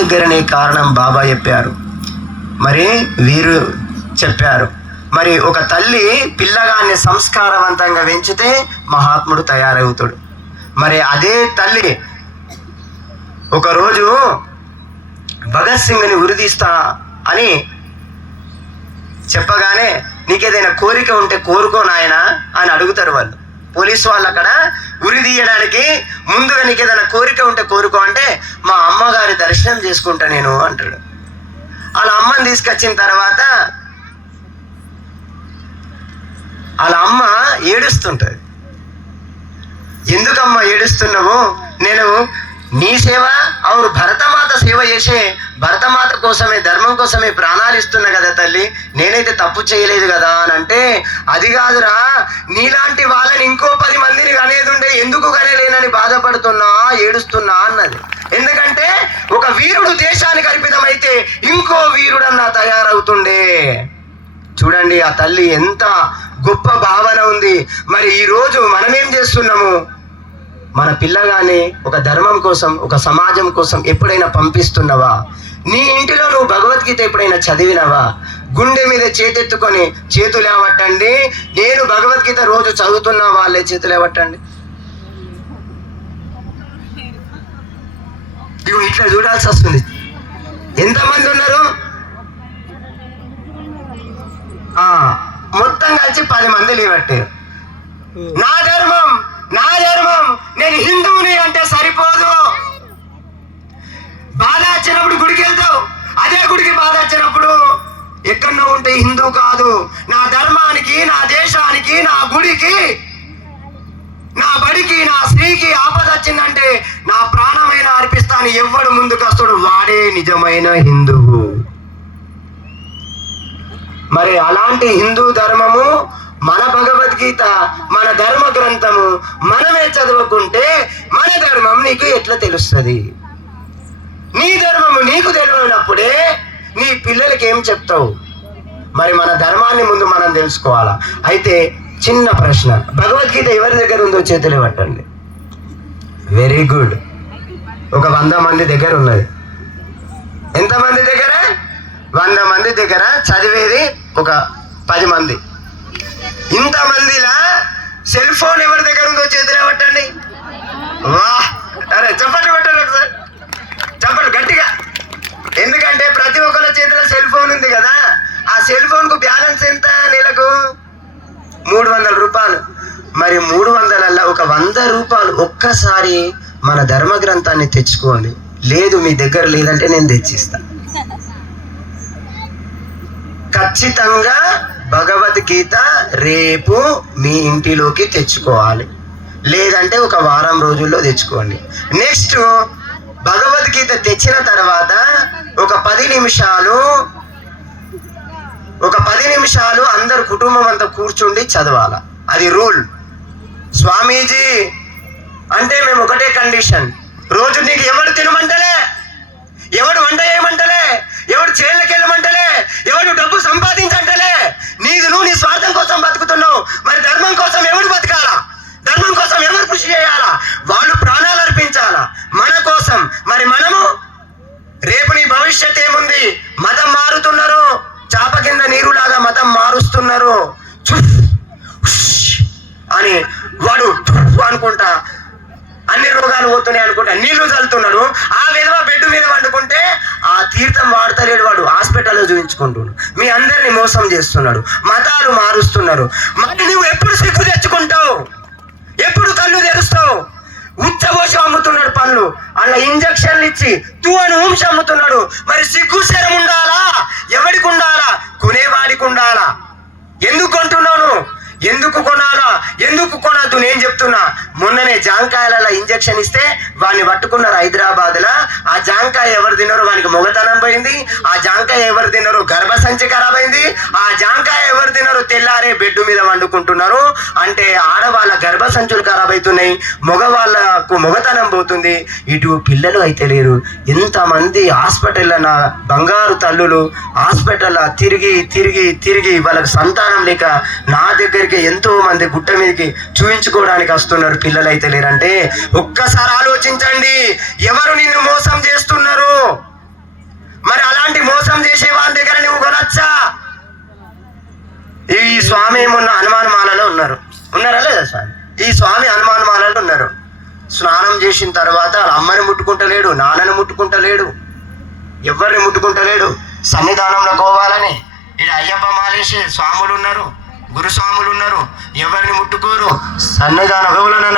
దగ్గరనే కారణం బాబా చెప్పారు, మరి వీరు చెప్పారు. మరి ఒక తల్లి పిల్లగాన్ని సంస్కారవంతంగా పెంచితే మహాత్ముడు తయారవుతాడు. మరి అదే తల్లి ఒకరోజు భగత్ సింగ్ని ఉరిదీస్తా అని చెప్పగానే నీకేదైనా కోరిక ఉంటే కోరుకో నాయనా అని అడుగుతారు వాళ్ళు. పోలీసు వాళ్ళు అక్కడ ఉరి తీయడానికి ముందుగా నీకేదైనా కోరిక ఉంటే కోరుకో అంటే మా అమ్మగారి దర్శనం చేసుకుంటా నేను అంటాడు. వాళ్ళ అమ్మని తీసుకొచ్చిన తర్వాత వాళ్ళ అమ్మ ఏడుస్తుంటది. ఎందుకమ్మా ఏడుస్తున్నావు? నేను నీ సేవ అవును భరతమాత సేవ చేసే భరతమాత కోసమే ధర్మం కోసమే ప్రాణాలు ఇస్తున్నా కదా తల్లి, నేనైతే తప్పు చేయలేదు కదా అని అంటే, అది కాదురా నీలాంటి వాళ్ళని ఇంకో 10 మందిని కనేది ఉండే, ఎందుకు కనేలేనని బాధపడుతున్నా ఏడుస్తున్నా అన్నది. ఎందుకంటే ఒక వీరుడు దేశానికి అర్పితమైతే ఇంకో వీరుడన్నా తయారవుతుండే. చూడండి ఆ తల్లి ఎంత గొప్ప భావన ఉంది. మరి ఈరోజు మనమేం చేస్తున్నాము? మన పిల్లగాని ఒక ధర్మం కోసం ఒక సమాజం కోసం ఎప్పుడైనా పంపిస్తున్నావా? నీ ఇంటిలో నువ్వు భగవద్గీత ఎప్పుడైనా చదివినావా? గుండె మీద చేతెత్తుకొని చేతులేవట్టండి, నేను భగవద్గీత రోజు చదువుతున్నా వాళ్ళే చేతులేవట్టండి. ఇగో ఇట్లా చూడాల్సి వస్తుంది. ఎంతమంది ఉన్నారు? మొత్తం కలిసి 10 మంది లేవట్టారు. నా ధర్మం నేను హిందువుని అంటే సరిపోదు. బాధ వచ్చినప్పుడు గుడికి వెళ్తావు, అదే గుడికి బాధ వచ్చినప్పుడు ఎక్కడో ఉంటే హిందూ కాదు. నా ధర్మానికి, నా దేశానికి, నా గుడికి, నా బడికి, నా స్త్రీకి ఆపద వచ్చిందంటే నా ప్రాణమైన అర్పిస్తాను. ఎవడు ముందుకు వస్తాడు వాడే నిజమైన హిందువు. మరి అలాంటి హిందూ ధర్మము, మన భగవద్గీత, మన ధర్మ గ్రంథము మనమే చదవకుంటే మన ధర్మం నీకు ఎట్లా తెలుస్తుంది? నీ ధర్మము నీకు తెలియనప్పుడే నీ పిల్లలకి ఏం చెప్తావు? మరి మన ధర్మాన్ని ముందు మనం తెలుసుకోవాలా. అయితే చిన్న ప్రశ్న, భగవద్గీత ఎవరి దగ్గర ఉందో చేతులు పట్టండి. Very good. ఒక 100 మంది దగ్గర ఉన్నది. ఎంతమంది దగ్గర? 100 మంది దగ్గర చదివేది ఒక 10 మంది. ఇంతమందిలా సెల్ ఫోన్ ఎవరి దగ్గర ఉందో చేతులు పట్టండి. వాహ్, అరే చప్పట్లు పెట్టండి ఒకసారి, చప్పట్లు గట్టిగా. ఎందుకంటే ప్రతి ఒక్కరి చేతిలో సెల్ ఫోన్ ఉంది కదా. ఆ సెల్ ఫోన్ కు బ్యాలెన్స్ ఎంత? నెలకు 300 రూపాయలు. మరి 300ల్లో ఒక 100 రూపాయలు ఒక్కసారి మన ధర్మ గ్రంథాన్ని తెచ్చుకోండి. లేదు మీ దగ్గర లేదంటే నేను తెచ్చిస్తా. ఖచ్చితంగా భగవద్గీత రేపు మీ ఇంటిలోకి తెచ్చుకోవాలి, లేదంటే ఒక వారం రోజుల్లో తెచ్చుకోండి. నెక్స్ట్ భగవద్గీత తెచ్చిన తర్వాత ఒక 10 నిమిషాలు అందరు కుటుంబం అంతా కూర్చుండి చదవాల. అది రూల్. స్వామీజీ అంటే మేము ఒకటే కండిషన్, రోజు నీకు ఎవడు తినమంటలే, ఎవడు వంట చేయమంటలే, ఎవడు చేళ్ళకి వెళ్ళమంటలే, ఎవడు డబ్బు సంపాదించంటలే, నువ్వు నీ స్వార్థం కోసం బతుకుతున్నావు. మరి ధర్మం కోసం ఎవడు బతకాలా? ధర్మం కోసం ఎవరు కృషి చేయాలా? వాళ్ళు ప్రాణాలు అర్పించాలా మన కోసం. మరి మనము రేపు నీ భవిష్యత్ ఏముంది? మతం మారుతున్నారు, చాప కింద నీరులాగా మతం మారుస్తున్నారు. అని వాడు అనుకుంటా అన్ని రోగాలు పోతున్నాయి అనుకుంటా నీళ్లు చల్లుతున్నాడు. ఆ విధవ బెడ్ మీద వండుకుంటే ఆ తీర్థం వాడతలేడు, వాడు హాస్పిటల్లో చూపించుకుంటున్నాడు. మీ అందరిని మోసం చేస్తున్నాడు, మతాలు మారుస్తున్నారు. మరి నువ్వు ఎప్పుడు సిగ్గు తెచ్చుకుంటావు? ఎప్పుడు కళ్ళు తెరుస్తావు? ఉచ్చబోసి అమ్ముతున్నాడు పండ్లు, అలా ఇంజక్షన్లు ఇచ్చి తూవను ఊంసి అమ్ముతున్నాడు. మరి సిగ్గు శరం ఉండాలా? ఎవడికి ఉండాలా? కొనేవాడికి ఉండాలా? ఎందుకు కొంటున్నాను? ఎందుకు కొనాలా? ఎందుకు కొనద్దు? నేను చెప్తున్నా. మొన్ననే జాంకాయలలో ఇంజక్షన్ ఇస్తే వాడిని పట్టుకున్నారు హైదరాబాద్లో. ఆ జాంకాయ ఎవరు తిన్నారో వానికి మొగతనం పోయింది. ఆ జాంకాయ ఎవరు తిన్నారో గర్భసంచి ఖరాబ్ అయింది. ఆ జాంకాయ ఎవరు తిన్నారో తెల్లారే బెడ్ మీద వండుకుంటున్నారు. అంటే ఆడవాళ్ళ గర్భసంచులు ఖరాబ్ అవుతున్నాయి, మగవాళ్ళకు మొగతనం పోతుంది. ఇటు పిల్లలు అయితే లేరు. ఎంతమంది హాస్పిటల్లో నా బంగారు తల్లులు హాస్పిటల్లో తిరిగి తిరిగి తిరిగి వాళ్ళకి సంతానం లేక నా దగ్గరికి ఎంతో మంది గుట్ట మీదకి చూయించుకోవడానికి వస్తున్నారు. పిల్లలు అయితే లేరంటే ఒక్కసారి ఆలోచించండి, ఎవరు నిన్ను మోసం చేస్తున్నారు? స్వామి ఏమున్న హనుమానమాలలో ఉన్నారా లేదా స్వామి? ఈ స్వామి హనుమానమాలలో ఉన్నారు. స్నానం చేసిన తర్వాత అమ్మని ముట్టుకుంటలేడు, నాన్నని ముట్టుకుంటలేడు, ఎవరిని ముట్టుకుంటలేడు. సన్నిధానంలో పోవాలని ఇక్కడ అయ్యప్ప మాలేసి స్వాములు ఉన్నారు, గురుస్వాములు ఉన్నారు, ఎవరిని ముట్టుకోరు. సన్నిధానం ఎవరైనా